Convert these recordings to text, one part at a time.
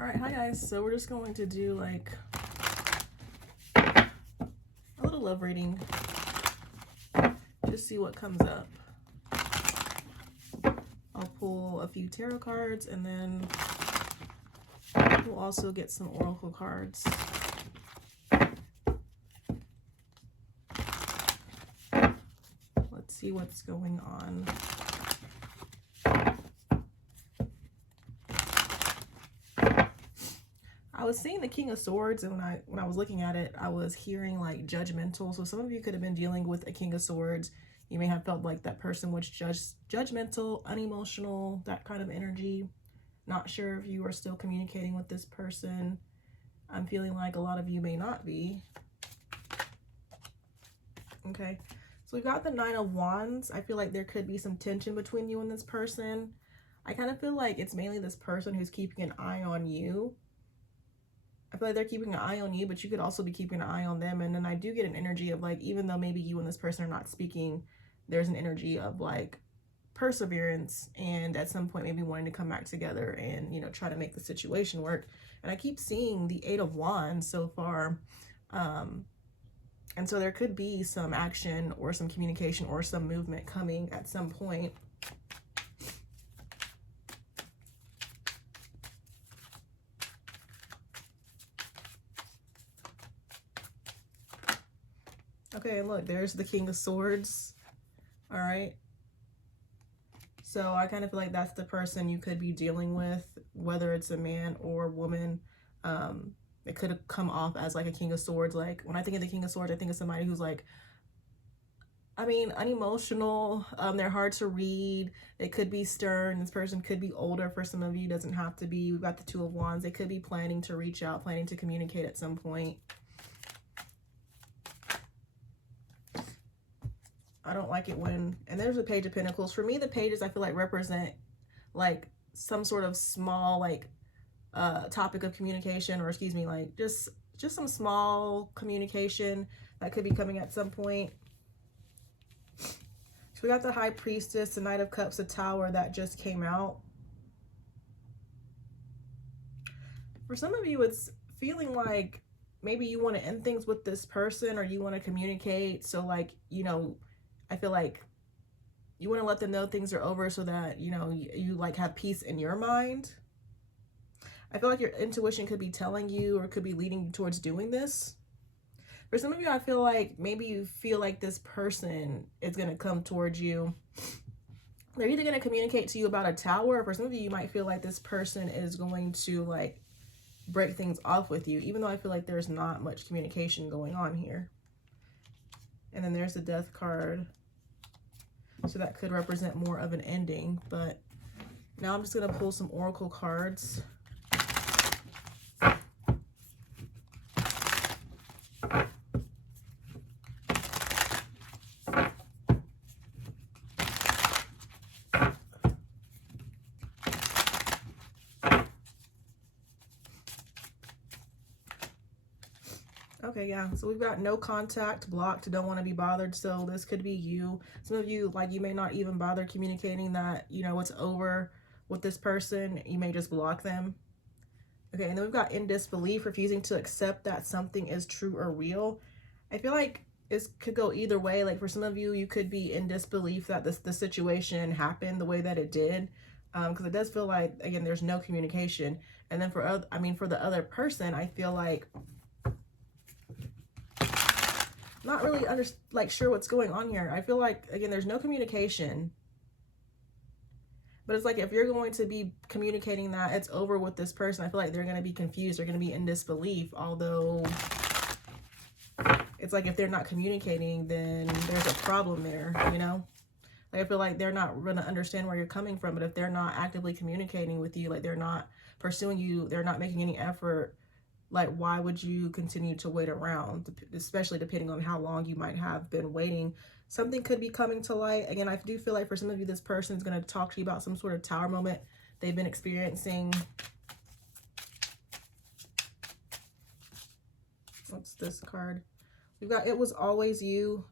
All right, hi guys. So we're just going to do like a little love reading. Just see what comes up. I'll pull a few tarot cards and then we'll also get some oracle cards. Let's see what's going on. I was seeing the King of Swords, and when I was looking at it, I was hearing like judgmental. So some of you could have been dealing with a King of Swords. You may have felt like that person was judgmental, unemotional, that kind of energy. Not sure if you are still communicating with this person. I'm feeling like a lot of you may not be. Okay, so we've got the Nine of Wands. I feel like there could be some tension between you and this person. I kind of feel like it's mainly this person who's keeping an eye on you. I feel like they're keeping an eye on you, but you could also be keeping an eye on them. And then I do get an energy of like, even though maybe you and this person are not speaking, there's an energy of like perseverance and at some point maybe wanting to come back together and, you know, try to make the situation work. And I keep seeing the Eight of Wands so far. And so there could be some action or some communication or some movement coming at some point. Okay, and look, there's the King of Swords. All right. So I kind of feel like that's the person you could be dealing with, whether it's a man or woman. It could have come off as like a King of Swords. Like when I think of the King of Swords, I think of somebody who's like, I mean, unemotional. They're hard to read. They could be stern. This person could be older for some of you. Doesn't have to be. We've got the Two of Wands. They could be planning to reach out, planning to communicate at some point. I don't like it when, and there's a Page of Pentacles. For me, the pages I feel like represent like some sort of small like topic of communication, or excuse me, like just some small communication that could be coming at some point. So we got the High Priestess, the Knight of Cups, the Tower that just came out. For some of you, it's feeling like maybe you want to end things with this person, or you want to communicate. So like, you know, I feel like you want to let them know things are over so that, you know, you like have peace in your mind. I feel like your intuition could be telling you or could be leading you towards doing this. For some of you, I feel like maybe you feel like this person is going to come towards you. They're either going to communicate to you about a tower, or for some of you, you might feel like this person is going to like break things off with you, even though I feel like there's not much communication going on here. And then there's the Death card. So that could represent more of an ending. But now I'm just going to pull some oracle cards. Okay, yeah, so we've got no contact, blocked, don't want to be bothered. So this could be you. Some of you, like, you may not even bother communicating that, you know, it's over with this person. You may just block them. Okay, and then we've got in disbelief, refusing to accept that something is true or real. I feel like it could go either way. Like for some of you, you could be in disbelief that the situation happened the way that it did. Because it does feel like, again, there's no communication. And then for the other person, I feel like not really sure what's going on here. I feel like, again, there's no communication. But it's like if you're going to be communicating that it's over with this person, I feel like they're going to be confused. They're going to be in disbelief. Although it's like if they're not communicating, then there's a problem there, you know? Like I feel like they're not going to understand where you're coming from. But if they're not actively communicating with you, like they're not pursuing you, they're not making any effort, like why would you continue to wait around, especially depending on how long you might have been waiting. Something could be coming to light. Again, I do feel like for some of you, this person is going to talk to you about some sort of tower moment they've been experiencing. What's this card? We've got it was always you,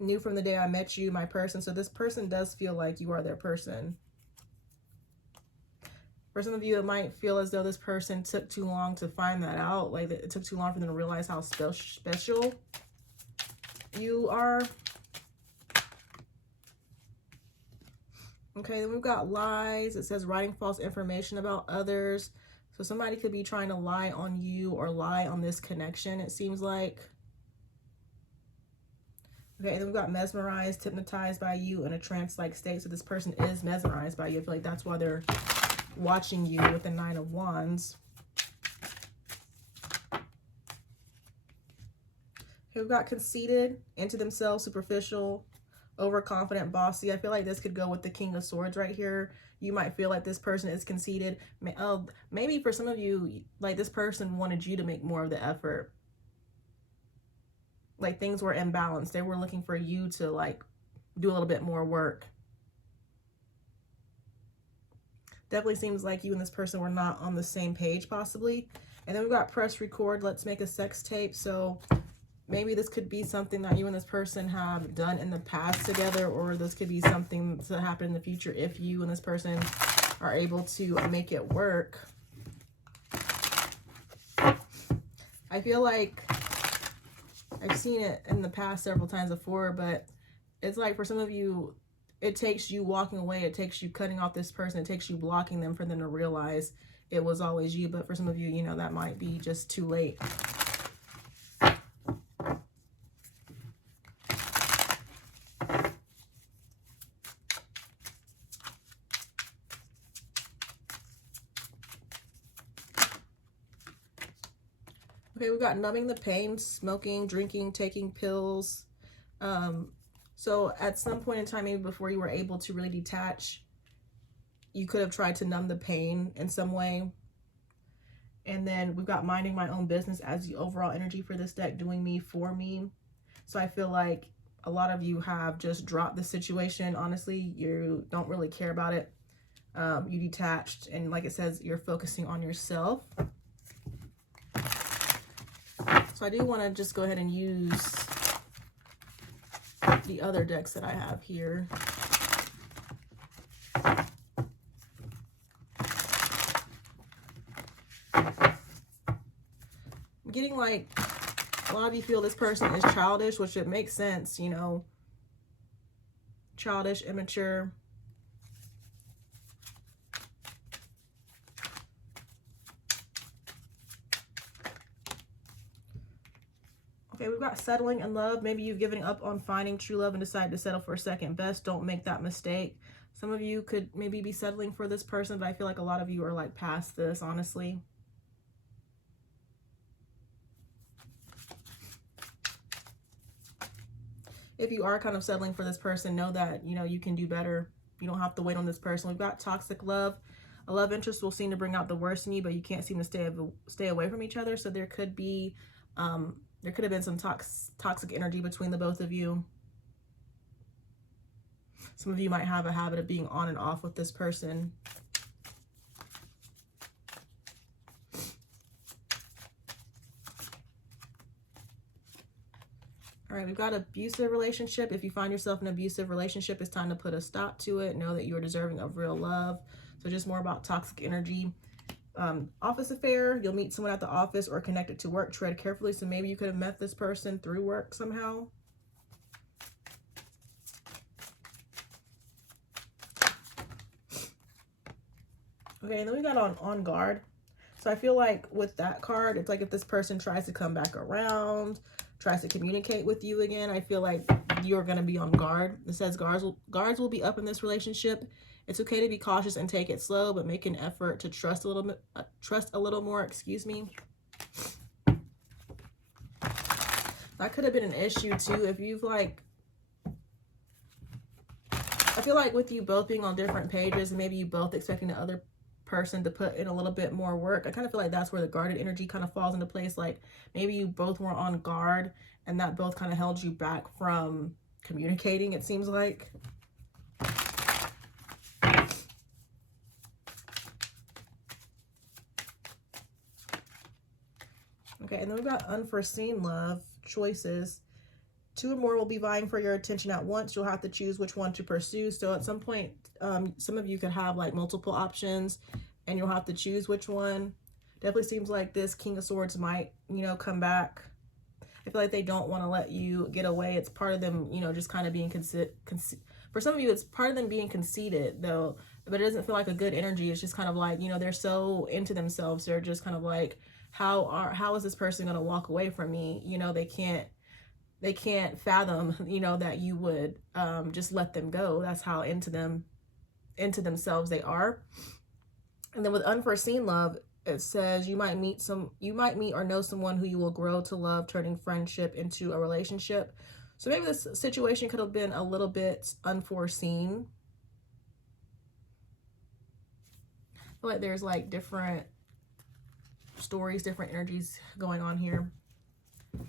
knew from the day I met you, my person. So this person does feel like you are their person. For some of you, it might feel as though this person took too long to find that out. Like it took too long for them to realize how special you are. Okay, then we've got lies. It says writing false information about others. So somebody could be trying to lie on you or lie on this connection, it seems like. Okay, then we've got mesmerized, hypnotized by you in a trance-like state. So this person is mesmerized by you. I feel like that's why they're watching you with the Nine of Wands. Okay, we've got conceited, into themselves, superficial, overconfident, bossy. I feel like this could go with the King of Swords right here. You might feel like this person is conceited. Maybe for some of you, like this person wanted you to make more of the effort. Like things were imbalanced. They were looking for you to like do a little bit more work. Definitely seems like you and this person were not on the same page possibly. And then we've got press record. Let's make a sex tape. So maybe this could be something that you and this person have done in the past together, or this could be something to happen in the future if you and this person are able to make it work. I feel like I've seen it in the past several times before, but it's like for some of you, it takes you walking away, it takes you cutting off this person, it takes you blocking them for them to realize it was always you. But for some of you, you know, that might be just too late. Okay, we've got numbing the pain, smoking, drinking, taking pills. So at some point in time, maybe before you were able to really detach, you could have tried to numb the pain in some way. And then we've got minding my own business as the overall energy for this deck, doing me for me. So I feel like a lot of you have just dropped the situation. Honestly, you don't really care about it. You detached, and like it says, you're focusing on yourself. So I do want to just go ahead and use the other decks that I have here. I'm getting like a lot of you feel this person is childish, which it makes sense, you know, childish, immature. Okay, we've got settling in love. Maybe you've given up on finding true love and decided to settle for second best. Don't make that mistake. Some of you could maybe be settling for this person, but I feel like a lot of you are like past this, honestly. If you are kind of settling for this person, know that, you know, you can do better. You don't have to wait on this person. We've got toxic love. A love interest will seem to bring out the worst in you, but you can't seem to stay away from each other. So there could be, there could have been some toxic energy between the both of you. Some of you might have a habit of being on and off with this person. All right, we've got abusive relationship. If you find yourself in an abusive relationship, it's time to put a stop to it. Know that you are deserving of real love. So just more about toxic energy. Office affair, you'll meet someone at the office or connected to work. Tread carefully. So maybe you could have met this person through work somehow. Okay, and then we got on guard. So I feel like with that card, it's like if this person tries to come back around, tries to communicate with you again, I feel like you're going to be on guard. It says guards will be up in this relationship. It's okay to be cautious and take it slow, but make an effort to trust a little bit, trust a little more, excuse me. That could have been an issue too if you've like, I feel like with you both being on different pages and maybe you both expecting the other person to put in a little bit more work, I kind of feel like that's where the guarded energy kind of falls into place. Like maybe you both were on guard and that both kind of held you back from communicating, it seems like. Okay, and then we've got unforeseen love, choices. Two or more will be vying for your attention at once. You'll have to choose which one to pursue. So at some point, some of you could have like multiple options. and you'll have to choose which one. Definitely seems like this King of Swords might, you know, come back. I feel like they don't want to let you get away. It's part of them, you know, just kind of being for some of you, it's part of them being conceited, though. But it doesn't feel like a good energy. It's just kind of like, you know, they're so into themselves. They're just kind of like, how is this person going to walk away from me? You know, they can't fathom, you know, that you would just let them go. That's how into themselves they are. And then with unforeseen love, it says you might meet or know someone who you will grow to love, turning friendship into a relationship. So maybe this situation could have been a little bit unforeseen. I feel like there's like different stories, different energies going on here.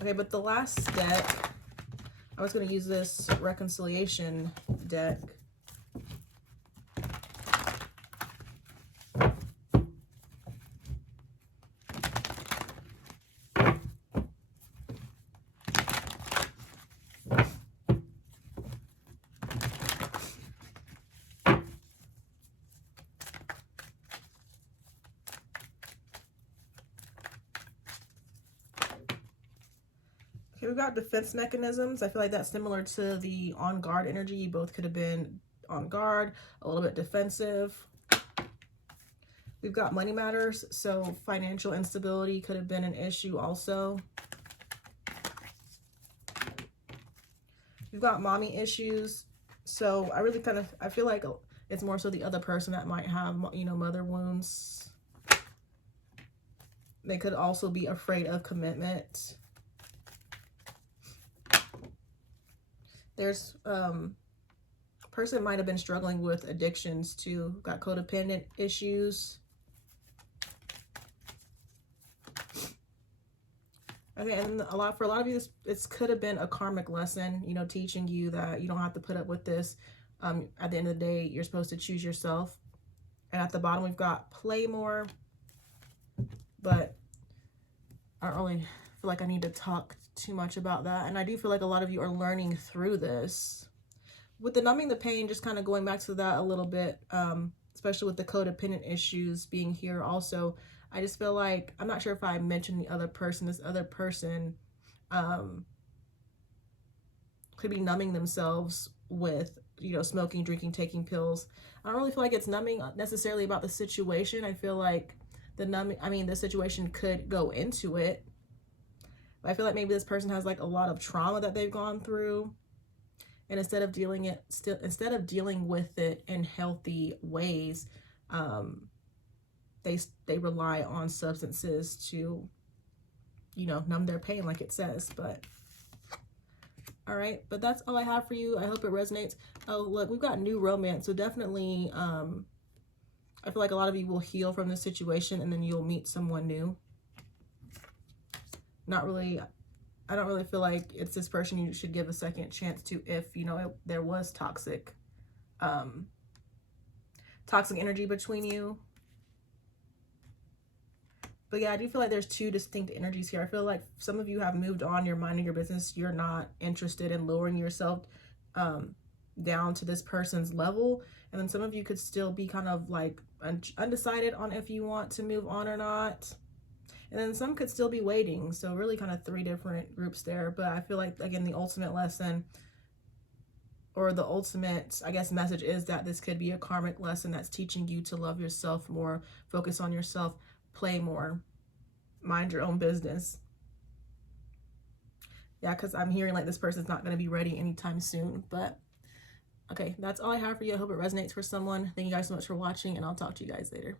Okay, but the last deck, I was going to use this reconciliation deck. Okay, we've got defense mechanisms. I feel like that's similar to the on guard energy. You both could have been on guard, a little bit defensive. We've got money matters, so financial instability could have been an issue also. We've got mommy issues, so I feel like it's more so the other person that might have, you know, mother wounds. They could also be afraid of commitment. There's person might have been struggling with addictions too. Got codependent issues. Okay, and for a lot of you, this could have been a karmic lesson, you know, teaching you that you don't have to put up with this. At the end of the day, you're supposed to choose yourself. And at the bottom, we've got play more, but I don't really feel like I need to talk too much about that. And I do feel like a lot of you are learning through this. With the numbing the pain, just kind of going back to that a little bit, especially with the codependent issues being here also, I just feel like, I'm not sure if I mentioned the other person, this other person could be numbing themselves with, you know, smoking, drinking, taking pills. I don't really feel like it's numbing necessarily about the situation. I feel like the situation could go into it. But I feel like maybe this person has like a lot of trauma that they've gone through. And instead of dealing with it in healthy ways, they rely on substances to, you know, numb their pain, like it says. But all right, but that's all I have for you. I hope it resonates. Oh, look, we've got new romance, so definitely I feel like a lot of you will heal from this situation, and then you'll meet someone new. I don't really feel like it's this person you should give a second chance to if, you know, there was toxic energy between you. But yeah, I do feel like there's two distinct energies here. I feel like some of you have moved on, you're minding your business. You're not interested in lowering yourself down to this person's level. And then some of you could still be kind of like undecided on if you want to move on or not. And then some could still be waiting. So really kind of three different groups there. But I feel like, again, the ultimate lesson, or the ultimate, I guess, message is that this could be a karmic lesson that's teaching you to love yourself more, focus on yourself, play more, mind your own business. Yeah, because I'm hearing like this person's not going to be ready anytime soon. But okay, that's all I have for you. I hope it resonates for someone. Thank you guys so much for watching, and I'll talk to you guys later.